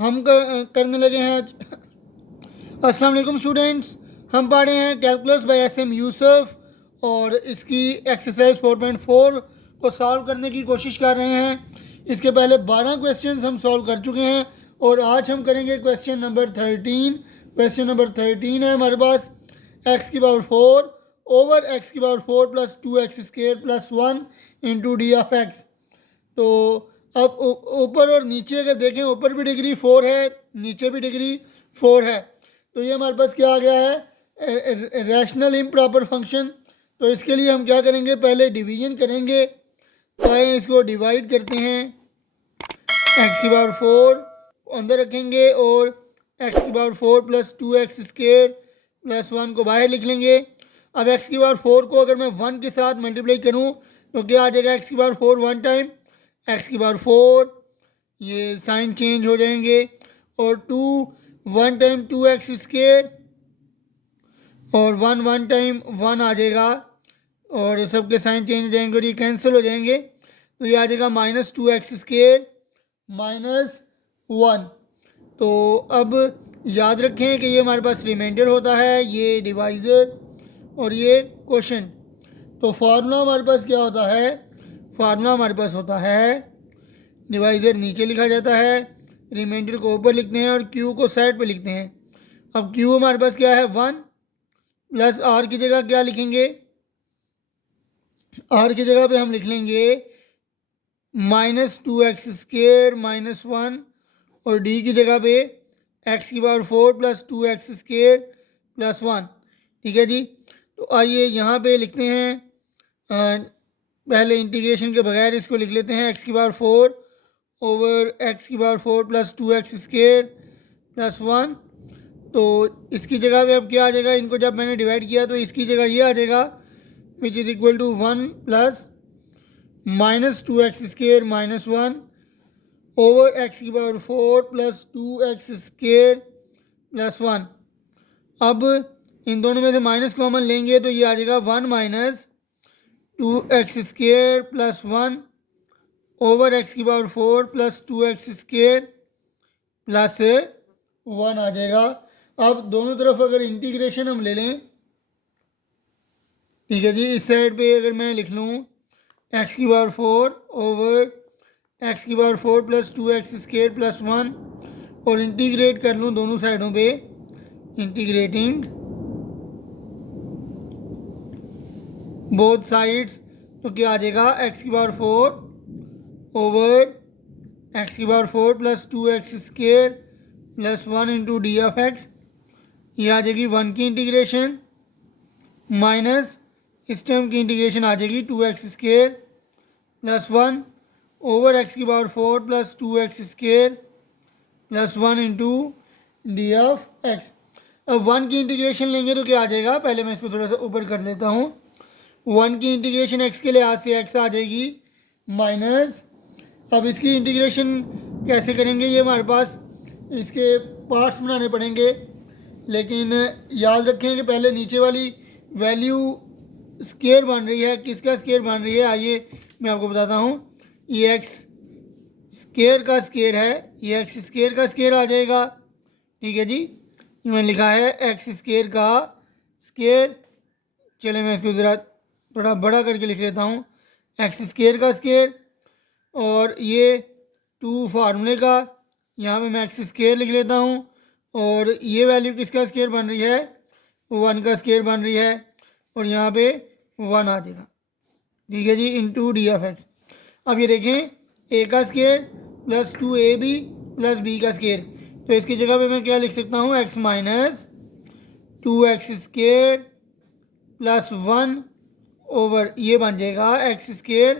हम करने लगे हैं आज। अस्सलाम वालेकुम स्टूडेंट्स, हम पढ़ रहे हैं कैलकुलस बाय एस.एम. यूसुफ और इसकी एक्सरसाइज 4.4 को सॉल्व करने की कोशिश कर रहे हैं। इसके पहले 12 क्वेश्चंस हम सॉल्व कर चुके हैं और आज हम करेंगे क्वेश्चन नंबर 13। क्वेश्चन नंबर 13 है हमारे पास एक्स की पावर 4 ओवर एक्स की power 4 plus 2x² plus 1 into d of x. तो अब ऊपर और नीचे अगर देखें, ऊपर भी डिग्री 4 है, नीचे भी डिग्री 4 है, तो ये हमारे पास क्या आ गया है, रैशनल इम्प्रॉपर फंक्शन। तो इसके लिए हम क्या करेंगे, पहले डिवीजन करेंगे। तो आइए इसको डिवाइड करते हैं। एक्स की पावर 4 अंदर रखेंगे और एक्स की पावर 4 प्लस 2x² प्लस 1 को बाहर लिख लेंगे। अब एक्स की पावर 4 को अगर मैं 1 के साथ मल्टीप्लाई करूं तो क्या आ जाएगा, एक्स की पावर 4 1 टाइम एक्स की पावर 4, ये साइन चेंज हो जाएंगे, और 2 1 टाइम 2x² और 1 1 टाइम 1 आ जाएगा, और सबके साइन चेंज हो जाएंगे और ये कैंसिल हो जाएंगे। तो ये आ जाएगा -2x² माइनस 1। तो अब याद रखें कि ये हमारे पास रिमाइंडर होता है, ये डिवाइज़र और ये क्वोशंट। तो फार्मूला हमारे पास क्या होता है, फार्मूला हमारे पास होता है, डिवाइज़र नीचे लिखा जाता है, रिमाइंडर को ऊपर लिखते हैं और क्यू को साइड पे लिखते हैं। अब क्यू हमारे पास क्या है, 1 प्लस आर की जगह क्या लिखेंगे, आर की जगह पे हम लिख लेंगे -2x² माइनस 1, और डी की जगह पे एक्स की पावर 4 प्लस 2x² प्लस 1। ठीक है जी। तो आइए यहाँ पे लिखते हैं, पहले इंटीग्रेशन के बगैर इसको लिख लेते हैं, एक्स की पावर 4 ओवर एक्स की पावर 4 प्लस 2x² प्लस 1। तो इसकी जगह पे अब क्या आ जाएगा, इनको जब मैंने डिवाइड किया तो इसकी जगह ये आ जाएगा, which is equal to 1 plus -2x² minus 1 over x की पावर 4 प्लस 2x² प्लस 1। अब इन दोनों में से माइनस कॉमन लेंगे तो ये आ जाएगा 1 minus 2x² plus 1 over x की पावर 4 प्लस 2x² प्लस 1 आ जाएगा। अब दोनों तरफ अगर इंटीग्रेशन हम ले लें, ठीक है जी, इस साइड पे अगर मैं लिख लूँ एक्स की पावर 4 ओवर एक्स की पावर 4 प्लस 2x² प्लस 1 और इंटीग्रेट कर लूँ दोनों साइडों पे, इंटीग्रेटिंग बोथ साइड्स, तो क्या आ जाएगा, एक्स की पावर 4 ओवर एक्स की power 4 plus 2x² plus 1 into d of x. ये आ जाएगी 1 की इंटीग्रेशन माइनस इस टर्म की इंटीग्रेशन आ जाएगी 2x² प्लस 1 ओवर एक्स की power 4 plus 2x² plus 1 into d of x. अब 1 की इंटीग्रेशन लेंगे तो क्या आ जाएगा, पहले मैं इसको थोड़ा सा ऊपर कर देता हूँ। 1 की इंटीग्रेशन एक्स के लिहाज से एक्स आ जाएगी माइनस, अब इसकी इंटीग्रेशन कैसे करेंगे, ये हमारे पास इसके पार्ट्स बनाने पड़ेंगे, लेकिन याद रखें कि पहले नीचे वाली वैल्यू स्केयर बन रही है, किसका स्केयर बन रही है, आइए मैं आपको बताता हूँ। ये एक्स स्केयर का स्केयर है, ये एक्स स्केयर का स्केयर आ जाएगा। ठीक है जी, ये मैंने लिखा है एक्स स्केयर का स्केयर। चले मैं इसको ज़रा थोड़ा बड़ा करके लिख लेता हूँ, एक्स स्केयर का स्केयर, और ये 2 फार्मूले का, यहाँ पे मैं एक्स स्केयर लिख लेता हूँ, और ये वैल्यू किसका स्केयर बन रही है, 1 का स्केयर बन रही है, और यहाँ पे 1 आ जाएगा। ठीक है जी, इंटू डी ऑफ एक्स। अब ये देखें, ए का square plus 2ab plus b का स्केयर, तो इसकी जगह पे मैं क्या लिख सकता हूँ, x minus 2x² plus 1 over ये बन जाएगा एक्स स्केयर,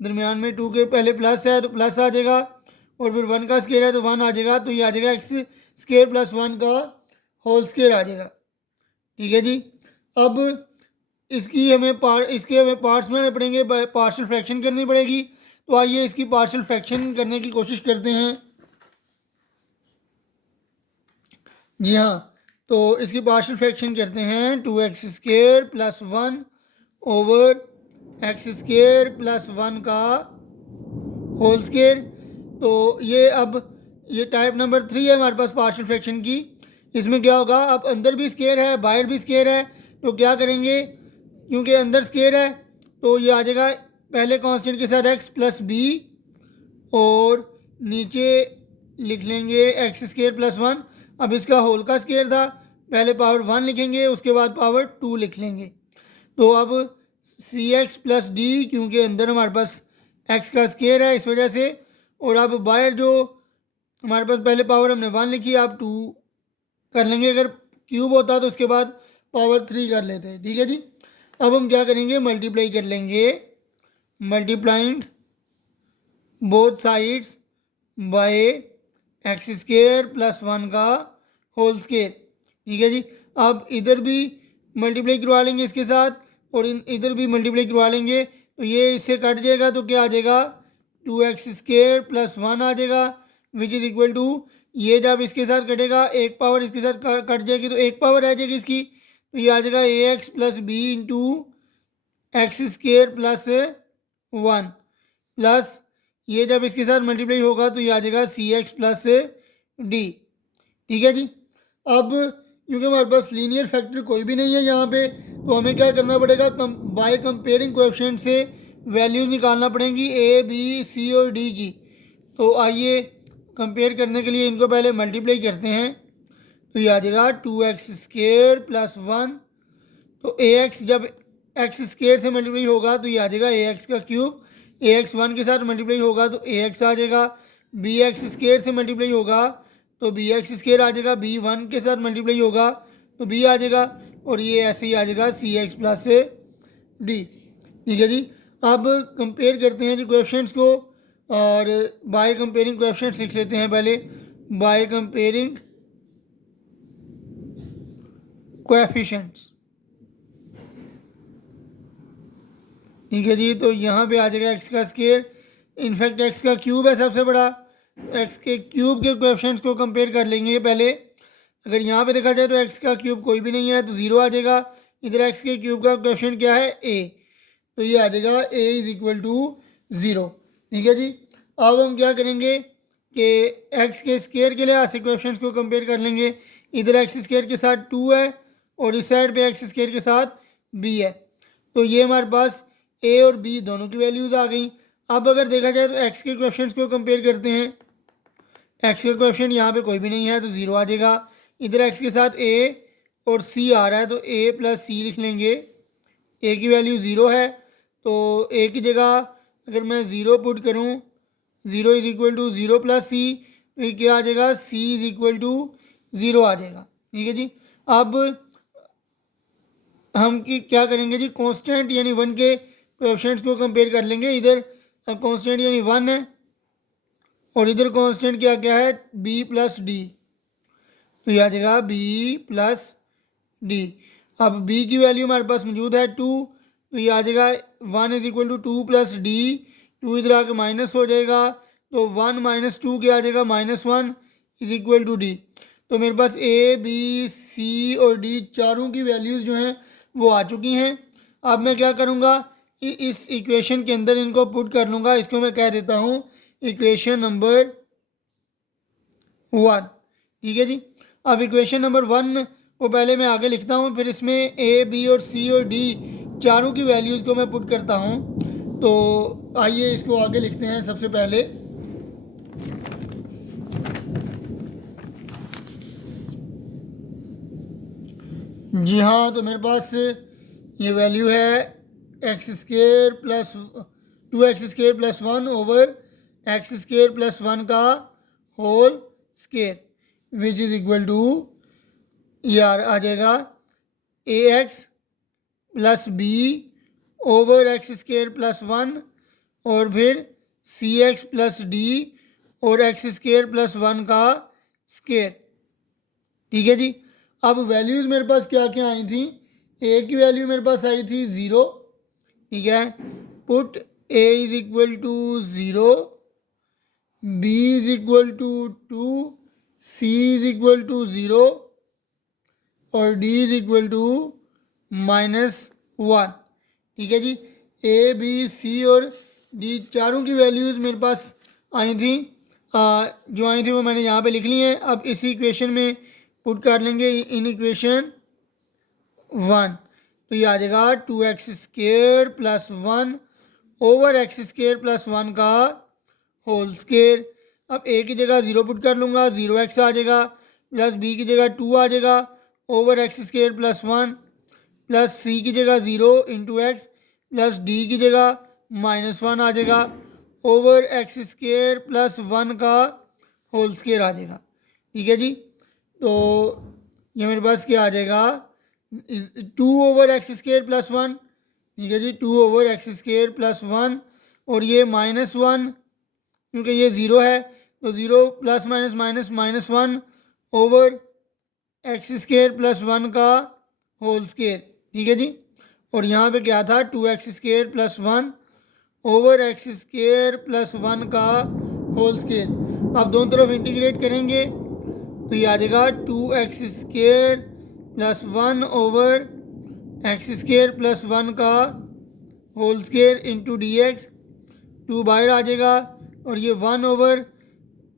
दरमियान में 2 के पहले प्लस है तो प्लस आ जाएगा, और फिर 1 का स्केयर है तो 1 आ जाएगा, तो ये आ जाएगा एक्स स्केयर प्लस 1 का होल स्केयर आ जाएगा। ठीक है जी। अब इसकी हमें इसके हमें पार्ट्स में पड़ेंगे, पार्शियल फ्रैक्शन करनी पड़ेगी। तो आइए इसकी पार्शियल फ्रैक्शन करने की कोशिश करते हैं। जी हाँ, तो इसकी पार्शियल फ्रैक्शन करते हैं, 2x² plus 1 over x² plus 1 का होल स्केयर। तो ये अब ये टाइप नंबर 3 है हमारे पास पार्शियल फ्रैक्शन की। इसमें क्या होगा, अब अंदर भी स्केयर है बाहर भी स्केयर है, तो क्या करेंगे, क्योंकि अंदर स्केयर है तो ये आ जाएगा पहले कांस्टेंट के साथ x प्लस बी, और नीचे लिख लेंगे एक्स स्केयर प्लस वन। अब इसका होल का स्केयर था, पहले पावर 1 लिखेंगे उसके बाद पावर 2 लिख लेंगे। तो अब सी एक्स प्लस डी, क्योंकि अंदर हमारे पास एक्स का स्केयर है इस वजह से, और अब बाहर जो हमारे पास पहले पावर हमने 1 लिखी, आप 2 कर लेंगे, अगर क्यूब होता तो उसके बाद पावर 3 कर लेते। ठीक है जी। अब हम क्या करेंगे, मल्टीप्लाई कर लेंगे, multiplying both sides by x square plus 1 का होल स्केयर। ठीक है जी। अब इधर भी मल्टीप्लाई करवा लेंगे इसके साथ, और इधर भी मल्टीप्लाई करवा लेंगे, तो ये इससे कट जाएगा तो क्या आ जाएगा, 2x स्केयर प्लस 1 आ जाएगा, विच इज़ इक्वल टू, ये जब इसके साथ कटेगा एक पावर इसके साथ कट जाएगी तो एक पावर आ जाएगी इसकी, तो ये आ जाएगा A x plus B into x square plus 1, plus ये जब इसके साथ मल्टीप्लाई होगा तो ये आ जाएगा सी एक्स प्लस डी। ठीक है जी। अब क्योंकि हमारे पास लीनियर फैक्टर कोई भी नहीं है यहाँ पे, तो हमें क्या करना पड़ेगा, बाय कंपेयरिंग कोएफिशिएंट से वैल्यूज निकालना पड़ेंगी ए बी सी और डी की। तो आइए कंपेयर करने के लिए इनको पहले मल्टीप्लाई करते हैं, तो ये आ जाएगा 2x स्केयर प्लस 1, तो ए एक्स जब एक्स स्केयर से मल्टीप्लाई होगा तो ये आ जाएगा ए एक्स का क्यूब, ए एक्स 1 के साथ मल्टीप्लाई होगा तो ए एक्स आ जाएगा, बी एक्स स्केयर से मल्टीप्लाई होगा तो बी एक्स स्केयर आ जाएगा, बी 1 के साथ मल्टीप्लाई होगा तो बी आ जाएगा, और ये ऐसे ही आ जाएगा सी एक्स प्लस डी। ठीक है जी। अब कंपेयर करते हैं जी कोएफिशिएंट्स को, और बाय कंपेयरिंग कोएफिशिएंट्स लिख लेते हैं पहले, बाय कंपेयरिंग कोएफिशिएंट्स। ठीक है जी। तो यहाँ पे आ जाएगा एक्स का स्केयर, इनफैक्ट एक्स का क्यूब है सबसे बड़ा, एक्स के क्यूब के कोएफिशिएंट्स को कंपेयर कर लेंगे पहले। अगर यहाँ पे देखा जाए तो एक्स का क्यूब कोई भी नहीं है तो ज़ीरो आ जाएगा, इधर एक्स के क्यूब का कोएफिशिएंट क्या है, ए, तो ये आ जाएगा ए इज़ इक्वल टू 0। ठीक है जी। अब हम क्या करेंगे कि एक्स के स्केयर के लिहाज से कोएफिशिएंट्स को कंपेयर कर लेंगे, इधर एक्स स्केयर के साथ 2 है और इस साइड पे एक्स स्केयर के साथ बी है, तो ये हमारे पास ए और बी दोनों की वैल्यूज़ आ गई। अब अगर देखा जाए तो एक्स के कोएफिशिएंट्स को कंपेयर करते हैं, एक्स का कोएफिशिएंट यहाँ पे कोई भी नहीं है तो 0 आ जाएगा, इधर एक्स के साथ ए और सी आ रहा है तो ए प्लस सी लिख लेंगे, ए की वैल्यू 0 है तो ए की जगह अगर मैं 0 पुट करूँ, 0 इज़ इक्वल टू 0 प्लस सी, तो ये क्या आ जाएगा, सी इज़ इक्वल टू 0 आ जाएगा। ठीक है जी। अब हम क्या करेंगे जी, कांस्टेंट यानी 1 के कोएफिशिएंट्स को कंपेयर कर लेंगे, इधर कांस्टेंट यानी 1 है और इधर कांस्टेंट क्या क्या है, बी प्लस डी, तो यह आ जाएगा बी प्लस डी। अब बी की वैल्यू हमारे पास मौजूद है 2, तो ये आ जाएगा 1 is equal to 2 plus d, 2 इधर आके माइनस हो जाएगा तो 1 माइनस 2 क्या आ जाएगा, -1 इज इक्वल टू डी। तो मेरे पास ए बी सी और डी चारों की वैल्यूज़ जो हैं वो आ चुकी हैं। अब मैं क्या करूँगा, इस इक्वेशन के अंदर इनको पुट कर लूँगा, इसको मैं कह देता हूँ इक्वेशन नंबर 1। ठीक है जी। अब इक्वेशन नंबर 1 को पहले मैं आगे लिखता हूँ, फिर इसमें ए बी और सी और डी चारों की वैल्यूज़ को मैं पुट करता हूँ। तो आइए इसको आगे लिखते हैं सबसे पहले। जी हाँ, तो मेरे पास ये वैल्यू है x square plus 2x square plus 1 over x square plus 1 का whole square, which is equal to, यार आ जाएगा A x plus B over x square plus 1 और फिर सी एक्स प्लस डी और एक्स स्केयर प्लस 1 का square. ठीक है जी। अब वैल्यूज़ मेरे पास क्या क्या आई थी, ए की वैल्यू मेरे पास आई थी 0। ठीक है, put a is equal to 0, b is equal to 2, c is equal to 0 और डी इज इक्वल टू -1। ठीक है जी। ए बी सी और डी चारों की वैल्यूज़ मेरे पास आई थी। जो आई थी वो मैंने यहाँ पे लिख ली है। अब इसी इक्वेशन में पुट कर लेंगे इन इक्वेशन 1, तो ये आ जाएगा 2x² plus 1 over x² plus 1 का होल स्केयर। अब a की जगह 0 पुट कर लूँगा, 0x आ जाएगा, प्लस b की जगह 2 आ जाएगा over x² plus 1, plus c की जगह 0 इंटू एक्स, प्लस d की जगह -1 आ जाएगा ओवर x² प्लस 1 का होल स्केयर आ जाएगा। ठीक है जी, तो ये मेरे पास क्या आ जाएगा 2 ओवर x² प्लस 1। ठीक है जी, 2 ओवर x² प्लस 1 और ये -1 क्योंकि ये 0 है तो 0 plus minus minus -1 over x² plus 1 का होल स्केयर। ठीक है जी, और यहाँ पे क्या था 2x² plus 1 over x² plus 1 का होल स्केयर। अब दोनों तरफ इंटीग्रेट करेंगे तो ये आ जाएगा 2x² plus 1 over x² plus 1 का होल स्केयर इंटू dx, 2 बाहर आ जाएगा और ये 1 ओवर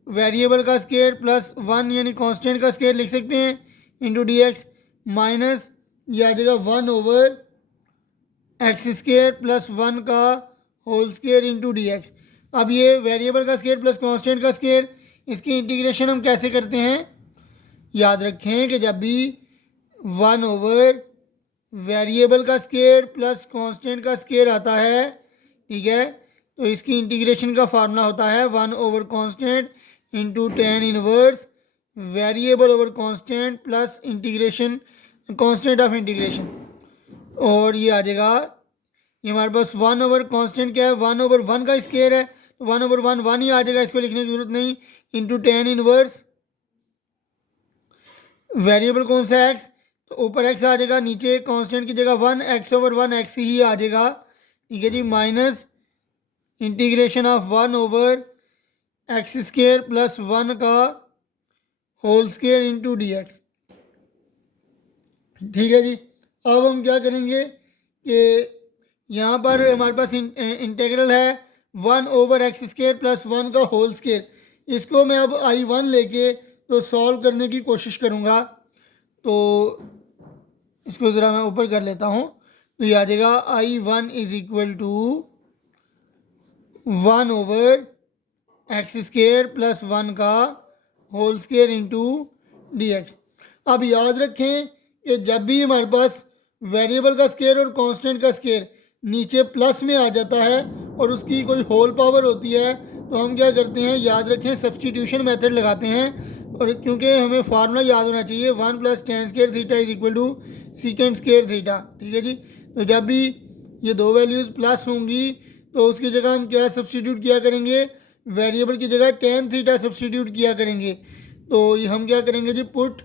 वेरिएबल का स्केयर प्लस 1 यानी कांस्टेंट का स्केयर लिख सकते हैं इंटू dx, माइनस ये आ जाएगा 1 ओवर x² प्लस 1 का होल स्केयर इंटू dx। अब ये वेरिएबल का स्केयर प्लस कांस्टेंट का स्केयर, इसकी इंटीग्रेशन हम कैसे करते हैं, याद रखें कि जब भी 1 ओवर वेरिएबल का स्केयर प्लस कांस्टेंट का स्केयर आता है, ठीक है, तो इसकी इंटीग्रेशन का फार्मूला होता है 1 over constant into tan inverse variable over constant plus integration constant of integration. और ये आ जाएगा, ये हमारे पास 1 ओवर कांस्टेंट क्या है 1 ओवर 1 का स्केयर है, तो 1 ओवर 1 1 ही आ जाएगा, इसको लिखने की जरूरत नहीं, इंटू tan इनवर्स वेरिएबल कौन सा है x, तो ऊपर x आ जाएगा, नीचे कांस्टेंट की जगह 1 x ओवर 1 x ही आ जाएगा। ठीक है जी, minus integration of 1 over x² plus 1 का होल स्केयर इंटू dx। ठीक है जी, अब हम क्या करेंगे कि यहाँ पर हमारे पास इंटेग्रल है 1 ओवर x² प्लस 1 का होल स्केयर, इसको मैं अब I1 लेके तो सॉल्व करने की कोशिश करूँगा। तो इसको ज़रा मैं ऊपर कर लेता हूँ, तो ये आ जाएगा I1 is equal to 1 over x² plus 1 का होल स्केयर इंटू dx। अब याद रखें कि जब भी हमारे पास वेरिएबल का स्केयर और कांस्टेंट का स्केयर नीचे प्लस में आ जाता है और उसकी कोई होल पावर होती है, तो हम क्या करते हैं, याद रखें सब्सटीट्यूशन मेथड लगाते हैं, और क्योंकि हमें फार्मूला याद होना चाहिए 1 plus tan² theta is equal to sec² theta. ठीक है जी, तो जब भी ये दो वैल्यूज़ प्लस होंगी तो उसकी जगह हम क्या सब्सटीट्यूट किया करेंगे, वेरिएबल की जगह tan थीटा सब्सटीट्यूट किया करेंगे। तो ये हम क्या करेंगे जी, put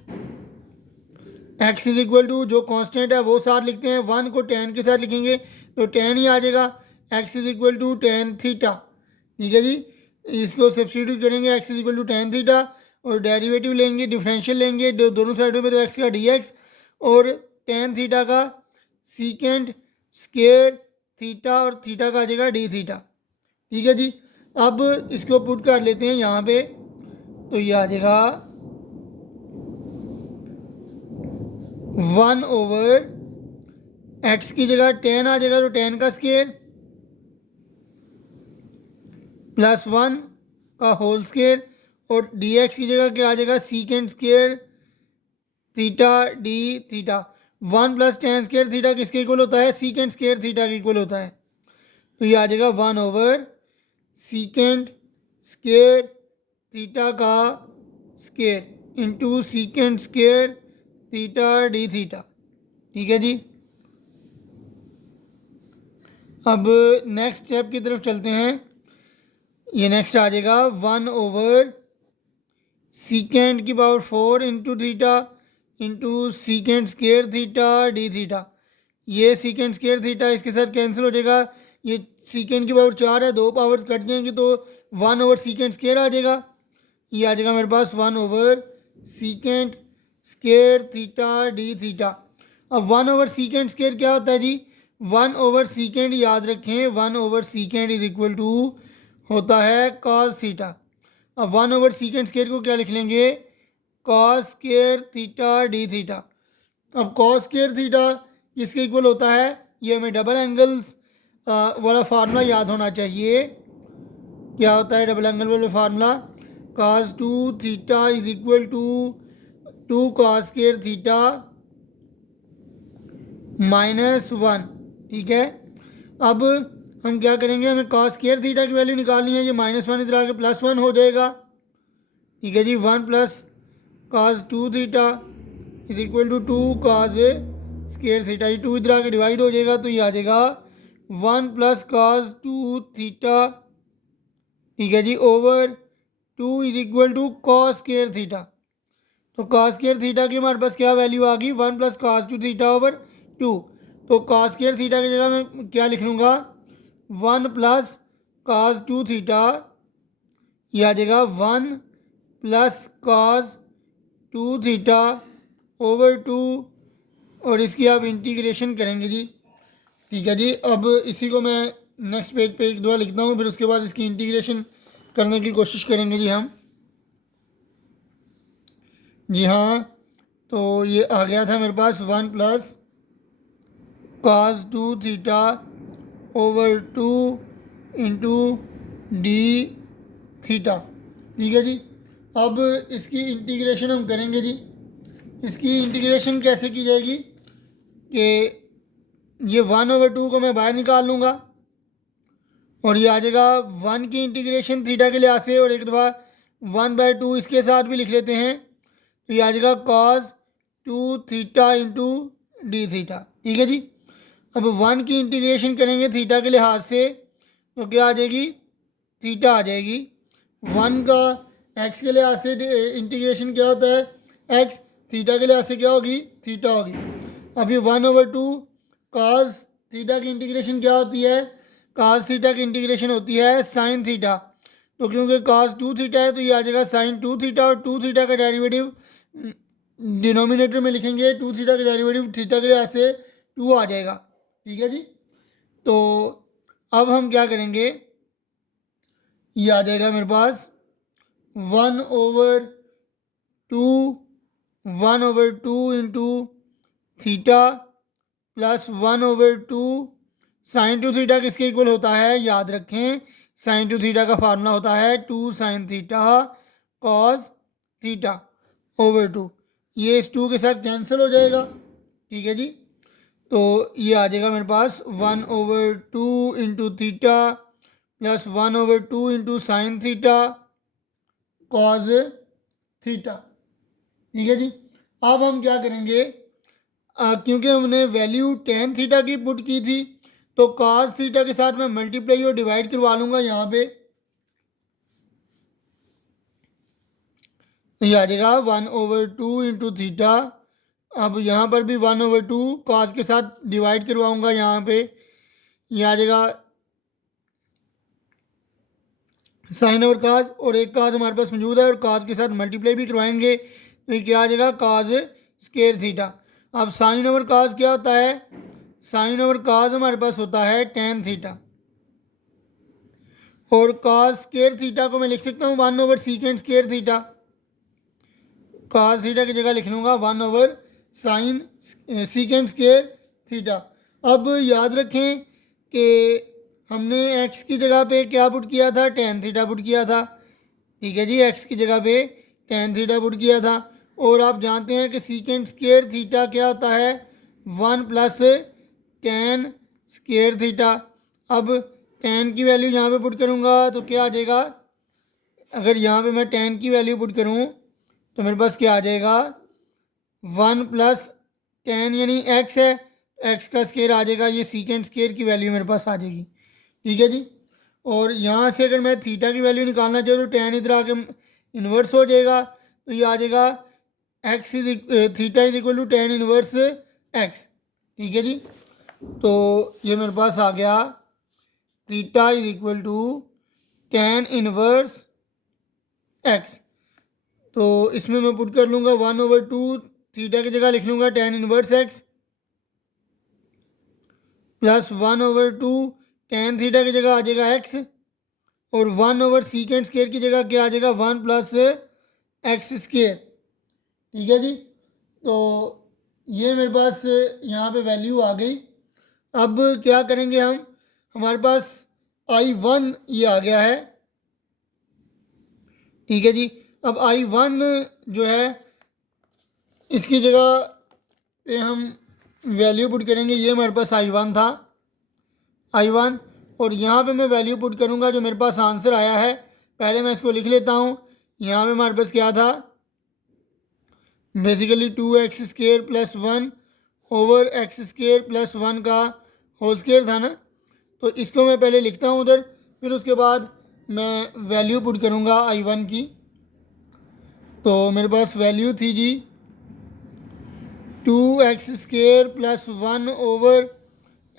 x is equal to जो कांस्टेंट है वो साथ लिखते हैं, 1 को tan के साथ लिखेंगे तो tan ही आ जाएगा, x is equal to tan theta. ठीक है जी, इसको सब्सटीट्यूट करेंगे x is equal to tan theta और डेरिवेटिव लेंगे, डिफरेंशियल लेंगे दोनों साइडों पे, तो x का dx और tan थीटा का सीकेंड स्केयर थीटा और थीटा का आ जाएगा d थीटा। ठीक है जी, अब इसको पुट कर लेते हैं यहाँ पे, तो ये आ जाएगा 1 ओवर x की जगह tan आ जाएगा, तो tan का स्केयर प्लस 1 का होल स्केयर और dx की जगह क्या आ जाएगा, सीकेंड square theta d theta. 1 plus tan² theta किसके इक्वल होता है, सीकेंड स्केयर थीटा के इक्वल होता है, तो ये आ जाएगा 1 ओवर सीकेंड स्केयर थीटा का square into सीकेंड square theta d theta. ठीक है जी, अब नेक्स्ट स्टेप की तरफ चलते हैं। ये नेक्स्ट आ जाएगा 1 ओवर सीकेंड की power 4 into theta into सीकेंड square theta d theta. ये सीकेंड स्केयर थीटा इसके साथ कैंसिल हो जाएगा, ये सीकेंड की पावर 4 है, 2 पावर्स कट जाएंगी तो 1 ओवर सीकेंड स्केयर आ जाएगा। ये आ जाएगा मेरे पास 1 ओवर सीकेंड स्केयर थीटा d थीटा। अब 1 ओवर सीकेंड स्केयर क्या होता है जी, 1 ओवर सीकेंड, याद रखें 1 ओवर सीकेंड इज इक्वल टू होता है cos थीटा, अब 1/sec² को क्या लिख लेंगे, cos square theta D theta. अब cos स्क्वायर थीटा किसके इक्वल होता है, ये हमें डबल एंगल्स वाला फार्मूला याद होना चाहिए। क्या होता है डबल एंगल वाला formula, cos 2 theta is equal to 2 cos square theta -1। ठीक है, अब हम क्या करेंगे, हमें cos स्क्वायर थीटा की वैल्यू निकालनी है, ये -1 इधर आके +1 हो जाएगा। ठीक है जी, 1 + cos 2 theta is equal to 2 cos square theta, ये 2 इधर आके डिवाइड हो जाएगा, तो ये आ जाएगा 1 + cos 2 थीटा। ठीक है जी, over 2 is equal to cos square theta. तो cos स्क्वायर थीटा की हमारे पास क्या वैल्यू आ गई, 1 + cos 2 थीटा ओवर 2। तो cos स्क्वायर थीटा की जगह मैं क्या लिख लूँगा, 1 + cos 2 थीटा, यह आ जाएगा 1 + cos 2 थीटा ओवर 2, और इसकी आप इंटीग्रेशन करेंगे जी। ठीक है जी, अब इसी को मैं नेक्स्ट पेज पे एक दो लिखता हूँ, फिर उसके बाद इसकी इंटीग्रेशन करने की कोशिश करेंगे जी हम। जी हाँ, तो ये आ गया था मेरे पास 1 + cos 2 theta over 2 into D theta. ठीक है जी, अब इसकी इंटीग्रेशन हम करेंगे जी। इसकी इंटीग्रेशन कैसे की जाएगी कि ये 1/2 को मैं बाहर निकाल लूँगा, और ये आ जाएगा 1 की इंटीग्रेशन थीटा के लिहाज से, और एक दफ़ा 1/2 इसके साथ भी लिख लेते हैं, तो ये आ जाएगा cos 2 theta into D theta. ठीक है जी, अब 1 की इंटीग्रेशन करेंगे थीटा के लिहाज से, तो क्या आ जाएगी, थीटा आ जाएगी। 1 का x के लिहाज से इंटीग्रेशन क्या होता है, x, थीटा के लिहाज से क्या होगी, थीटा होगी। अभी 1/2 cos थीटा की इंटीग्रेशन क्या होती है, cos थीटा की इंटीग्रेशन होती है sin थीटा। तो क्योंकि cos 2 थीटा है, तो ये आ जाएगा sin 2 थीटा, और 2 थीटा का डेरिवेटिव डिनोमिनेटर में लिखेंगे, 2 थीटा का डेरिवेटिव थीटा के लिहाज से 2 आ जाएगा। ठीक है जी, तो अब हम क्या करेंगे, ये आ जाएगा मेरे पास 1/2 into theta plus 1/2 sine 2 theta किसके इक्वल होता है, याद रखें साइन 2 थीटा का फार्मूला होता है 2 sin theta cos theta over 2। ये इस 2 के साथ कैंसिल हो जाएगा। ठीक है जी, तो ये आ जाएगा मेरे पास 1/2 into theta plus 1/2 into sine theta cos theta. ठीक है जी, अब हम क्या करेंगे, क्योंकि हमने वैल्यू टेन थीटा की पुट की थी, तो कॉस थीटा के साथ मैं मल्टीप्लाई और डिवाइड करवा लूँगा यहाँ पे, तो ये आ जाएगा 1/2 इंटू थीटा। अब यहाँ पर भी 1/2 कॉस के साथ डिवाइड करवाऊँगा यहाँ पे, ये आ जाएगा साइन और काज, और एक काज हमारे पास मौजूद है और काज के साथ मल्टीप्लाई भी करवाएंगे, तो ये क्या आ जाएगा काज स्केयर थीटा। अब साइन और काज क्या होता है, साइन और काज हमारे पास होता है टेन थीटा, और काज स्केयर थीटा को मैं लिख सकता हूँ 1/sec² थीटा। काज थीटा की जगह लिख लूँगा 1/sin sec² थीटा। अब याद रखें कि हमने x की जगह पे क्या पुट किया था, टेन थीटा पुट किया था। ठीक है जी, x की जगह पे टेन थीटा पुट किया था, और आप जानते हैं कि sec² थीटा क्या होता है, 1 + tan स्क्वायर थीटा। अब tan की वैल्यू यहाँ पे पुट करूँगा तो क्या आ जाएगा, अगर यहाँ पे मैं tan की वैल्यू पुट करूँ तो मेरे पास क्या आ जाएगा, 1 + tan यानी x है, x का स्क्वायर आ जाएगा, ये sec² की वैल्यू मेरे पास आ जाएगी। ठीक है जी, और यहाँ से अगर मैं थीटा की वैल्यू निकालना चाहूँ तो tan इधर आके इन्वर्स हो जाएगा, तो ये आ जाएगा theta is equal to tan inverse x। ठीक है जी, तो ये मेरे पास आ गया theta is equal to tan inverse x। तो इसमें मैं पुट कर लूँगा 1/2 थीटा की जगह लिख लूँगा tan inverse x plus 1/2 tan theta की जगह आ जाएगा x, और 1/sec स्क्वायर की जगह क्या आ जाएगा 1 + x स्क्वायर। ठीक है जी। तो ये मेरे पास यहाँ पे वैल्यू आ गई। अब क्या करेंगे हम, हमारे पास I1 ये आ गया है। ठीक है जी। अब I1 जो है इसकी जगह पे हम वैल्यू पुट करेंगे। ये हमारे पास I1 था, I1, और यहाँ पे मैं वैल्यू पुट करूँगा जो मेरे पास आंसर आया है। पहले मैं इसको लिख लेता हूँ। यहाँ पे हमारे पास क्या था, बेसिकली 2x² + 1/x² + 1 का होल स्क्वायर था ना। तो इसको मैं पहले लिखता हूँ उधर, फिर उसके बाद मैं वैल्यू पुट करूँगा I1 की। तो मेरे पास वैल्यू थी जी 2x² +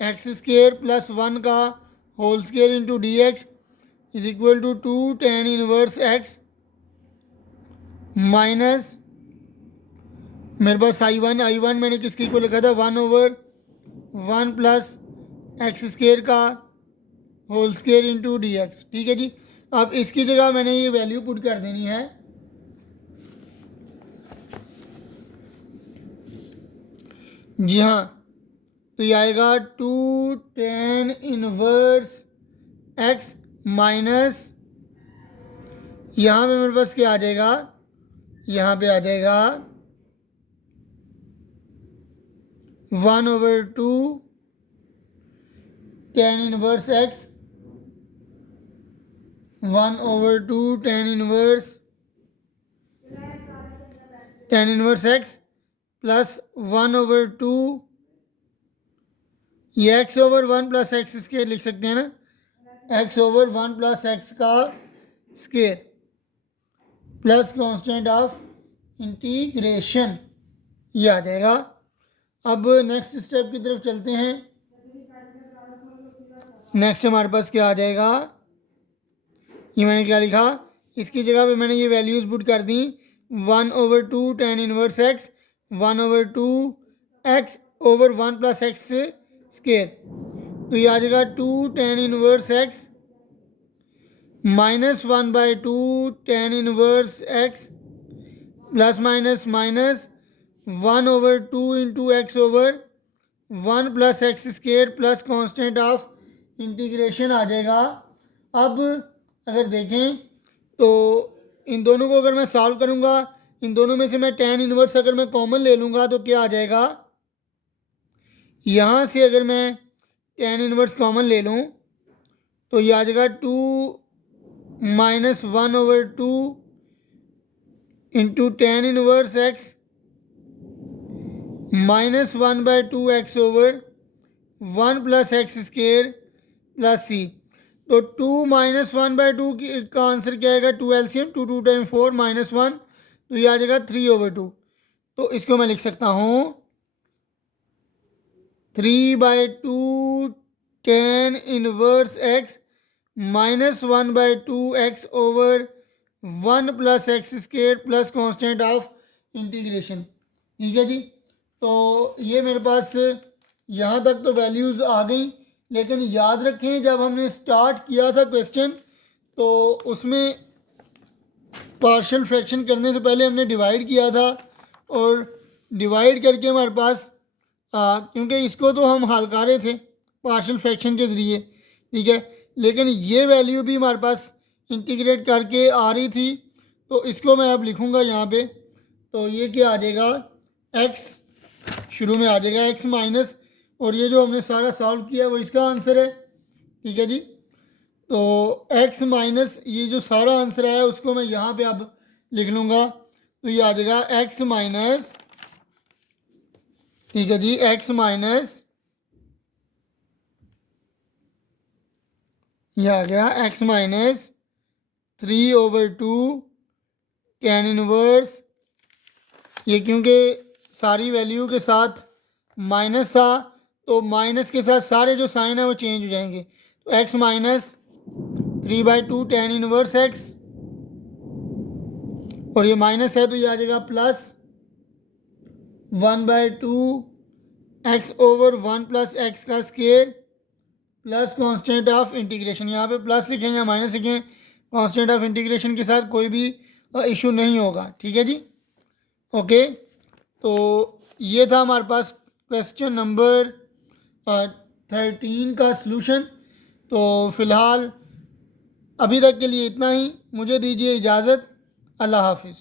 1/x² + 1 का whole square into dx is equal to 2 tan inverse x minus मेरे पास I1 मैंने किसके को लिखा था 1/1 + x² का होल स्क्वायर इंटू dx। ठीक है जी। अब इसकी जगह मैंने ये वैल्यू पुट कर देनी है। जी हाँ, तो ये आएगा 2 tan इनवर्स x माइनस यहाँ पे मेरे पास क्या आ जाएगा, यहाँ पे आ जाएगा 1/2 tan inverse x 1/2 tan inverse x plus 1/2 ये x/1 + x स्क्वायर लिख सकते हैं ना, x/1 + x का square plus constant of integration, ये आ जाएगा। अब नेक्स्ट स्टेप की तरफ चलते हैं। नेक्स्ट हमारे पास क्या आ जाएगा, ये मैंने क्या लिखा, इसकी जगह पे मैंने ये वैल्यूज़ पुट कर दी 1/2 tan inverse x 1/2 x/1 + x square. तो ये आ जाएगा 2 tan inverse x minus 1/2 tan inverse x plus minus 1/2 into x/1 + x square plus constant of integration आ जाएगा। अब अगर देखें तो इन दोनों को अगर मैं सॉल्व करूंगा, इन दोनों में से मैं tan इनवर्स अगर मैं कॉमन ले लूँगा तो क्या आ जाएगा, यहाँ से अगर मैं tan इनवर्स कॉमन ले लूँ तो ये आ जाएगा 2 - 1/2 into tan inverse x minus 1/2 x/1 + x square plus c। तो 2 - 1/2 का आंसर क्या आएगा, 2 LCM 2 2 टाइम 4 -1, तो ये आ जाएगा 3/2। तो इसको मैं लिख सकता हूँ 3/2 tan inverse x minus 1/2 x/1 + x square plus constant of integration. ठीक है जी। तो ये मेरे पास यहाँ तक तो वैल्यूज़ आ गई, लेकिन याद रखें जब हमने स्टार्ट किया था क्वेश्चन तो उसमें पार्शियल फ्रैक्शन करने से पहले हमने डिवाइड किया था, और डिवाइड करके हमारे पास क्योंकि इसको तो हम हल कर रहे थे पार्शियल फ्रैक्शन के ज़रिए, ठीक है, लेकिन ये वैल्यू भी हमारे पास इंटीग्रेट करके आ रही थी, तो इसको मैं अब लिखूँगा यहाँ पे। तो ये क्या आ जाएगा, x शुरू में आ जाएगा x माइनस, और ये जो हमने सारा सॉल्व किया वो इसका आंसर है। ठीक है जी। तो x माइनस ये जो सारा आंसर है उसको मैं यहाँ पे अब लिख लूँगा। तो ये आ जाएगा x माइनस, ठीक है जी, x माइनस ये आ गया x माइनस 3/2 tan इनवर्स, ये क्योंकि सारी वैल्यू के साथ माइनस था तो माइनस के साथ सारे जो साइन है वो चेंज हो जाएंगे। तो x minus 3/2 tan inverse x, और ये माइनस है तो ये आ जाएगा प्लस 1/2 x/1 + x का square plus constant of integration, यहाँ पे प्लस लिखें या माइनस लिखें, कांस्टेंट ऑफ इंटीग्रेशन के साथ कोई भी इशू नहीं होगा। ठीक है जी, ओके। तो ये था हमारे पास क्वेश्चन नंबर 13 का सलूशन। तो फ़िलहाल अभी तक के लिए इतना ही, मुझे दीजिए इजाज़त। अल्लाह हाफिज़।